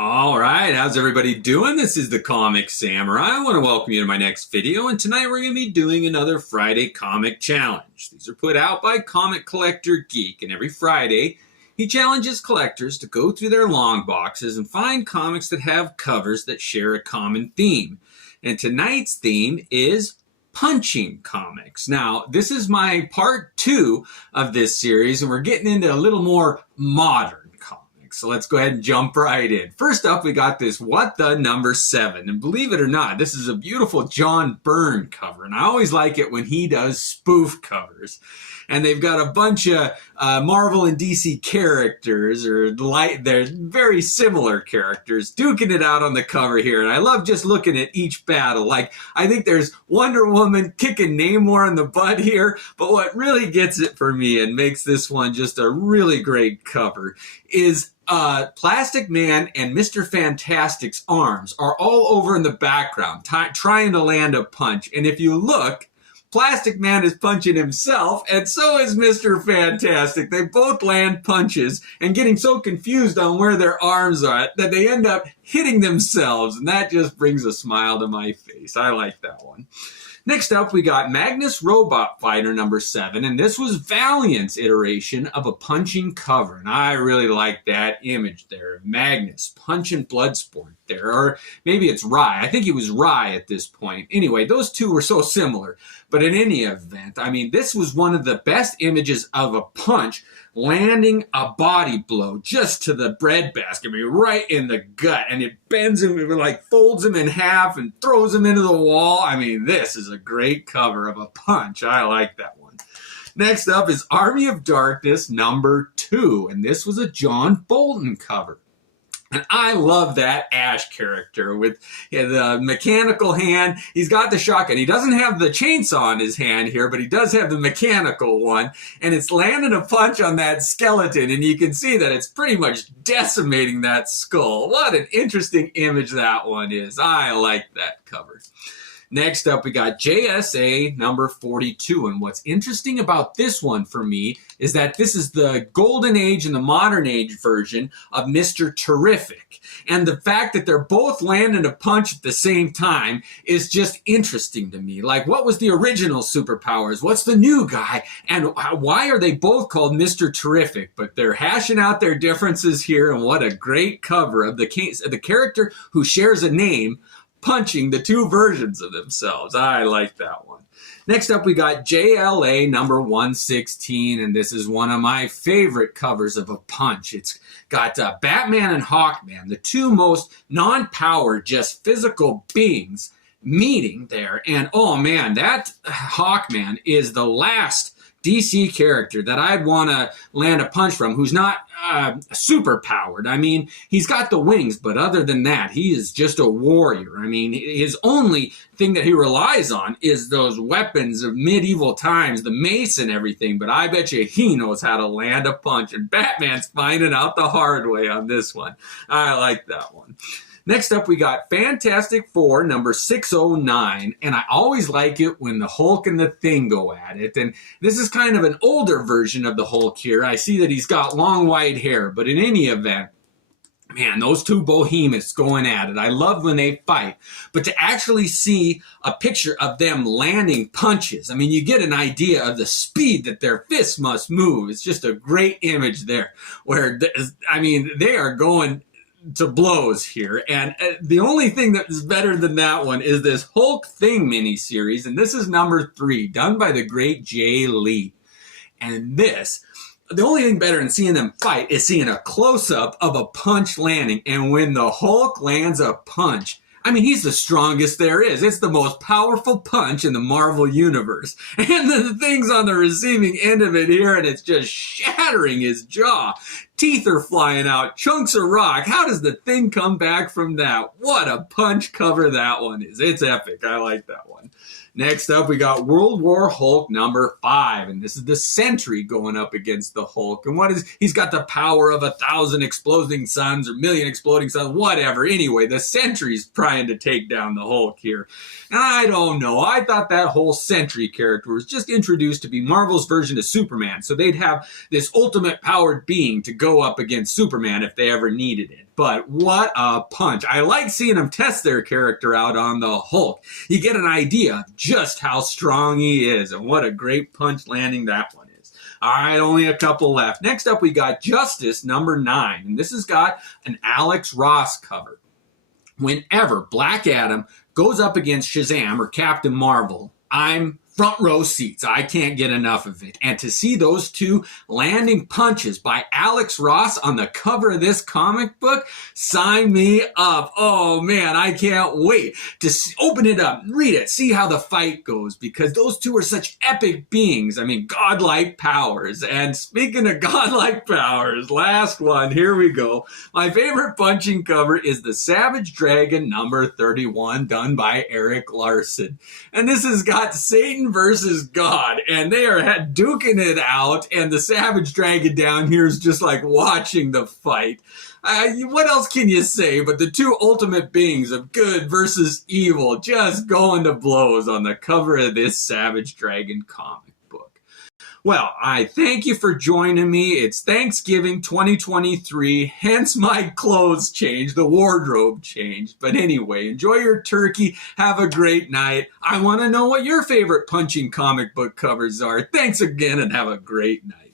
All right, how's everybody doing? This is the Comic Samurai. I want to welcome you to my next video, and tonight we're going to be doing another Friday comic challenge. These are put out by Comic Collector Geek, and every Friday he challenges collectors to go through their long boxes and find comics that have covers that share a common theme. And tonight's theme is punching comics. Now, this is my part 2 of this series, and we're getting into a little more modern. So let's go ahead and jump right in. First up, we got this What the Number 7. And believe it or not, this is a beautiful John Byrne cover. And I always like it when he does spoof covers. And they've got a bunch of Marvel and DC characters, they're very similar characters, duking it out on the cover here. And I love just looking at each battle. Like, I think there's Wonder Woman kicking Namor in the butt here. But what really gets it for me and makes this one just a really great cover is Plastic Man and Mr. Fantastic's arms are all over in the background, trying to land a punch. And if you look, Plastic Man is punching himself, and so is Mr. Fantastic. They both land punches and getting so confused on where their arms are that they end up hitting themselves, and that just brings a smile to my face. I like that one. Next up, we got Magnus Robot Fighter number 7, and this was Valiant's iteration of a punching cover, and I really like that image there. Magnus punching Bloodsport there, or maybe it's Rye. I think he was Rye at this point. Anyway, those two were so similar, but in any event, I mean, this was one of the best images of a punch landing a body blow just to the breadbasket, I mean, right in the gut, and it bends him, it like folds him in half and throws him into the wall. I mean, this is a great cover of a punch. I like that one. Next up is Army of Darkness number 2, and this was a John Bolton cover. And I love that Ash character with the mechanical hand. He's got the shotgun. He doesn't have the chainsaw in his hand here, but he does have the mechanical one. And it's landing a punch on that skeleton. And you can see that it's pretty much decimating that skull. What an interesting image that one is. I like that cover. Next up, we got JSA number 42. And what's interesting about this one for me is that this is the Golden Age and the Modern Age version of Mr. Terrific. And the fact that they're both landing a punch at the same time is just interesting to me. Like, what was the original superpowers? What's the new guy? And why are they both called Mr. Terrific? But they're hashing out their differences here, and what a great cover of the character who shares a name punching the two versions of themselves. I like that one. Next up, we got JLA number 116, and this is one of my favorite covers of a punch. It's got Batman and Hawkman, the two most non-powered, just physical beings meeting there. And oh man, that Hawkman is the last DC character that I'd want to land a punch from who's not super powered. I mean, he's got the wings, but other than that, he is just a warrior. I mean, his only thing that he relies on is those weapons of medieval times, the mace and everything, but I bet you he knows how to land a punch, and Batman's finding out the hard way on this one. I like that one. Next up, we got Fantastic Four number 609, and I always like it when the Hulk and the Thing go at it. And this is kind of an older version of the Hulk here. I see that he's got long white hair, but in any event, man, those two behemoths going at it. I love when they fight. But to actually see a picture of them landing punches, I mean, you get an idea of the speed that their fists must move. It's just a great image there where, I mean, they are going to blows here. And the only thing that is better than that one is this Hulk Thing miniseries. And this is number 3, done by the great Jay Lee. And this, the only thing better than seeing them fight is seeing a close-up of a punch landing. And when the Hulk lands a punch, I mean, he's the strongest there is. It's the most powerful punch in the Marvel Universe. And the Thing's on the receiving end of it here, and it's just shattering his jaw. Teeth are flying out, chunks of rock. How does the Thing come back from that? What a punch cover that one is. It's epic. I like that one. Next up, we got World War Hulk number 5, and this is the Sentry going up against the Hulk. And he's got the power of 1,000 exploding suns or 1,000,000 exploding suns, whatever. Anyway, the Sentry's trying to take down the Hulk here. And I don't know. I thought that whole Sentry character was just introduced to be Marvel's version of Superman, so they'd have this ultimate powered being to go up against Superman if they ever needed it. But what a punch. I like seeing them test their character out on the Hulk. You get an idea of just how strong he is, and what a great punch landing that one is. All right, only a couple left. Next up, we got Justice number 9, and this has got an Alex Ross cover. Whenever Black Adam goes up against Shazam or Captain Marvel, I'm front row seats. I can't get enough of it. And to see those two landing punches by Alex Ross on the cover of this comic book, sign me up. Oh man, I can't wait to open it up, read it, see how the fight goes, because those two are such epic beings. I mean, godlike powers. And speaking of godlike powers, last one, here we go. My favorite punching cover is the Savage Dragon number 31, done by Eric Larson. And this has got Satan versus God, and they are duking it out, and the Savage Dragon down here is just like watching the fight. What else can you say but the two ultimate beings of good versus evil just going to blows on the cover of this Savage Dragon comic book? Well, I thank you for joining me. It's Thanksgiving 2023, hence my clothes changed, the wardrobe changed. But anyway, enjoy your turkey. Have a great night. I want to know what your favorite punching comic book covers are. Thanks again and have a great night.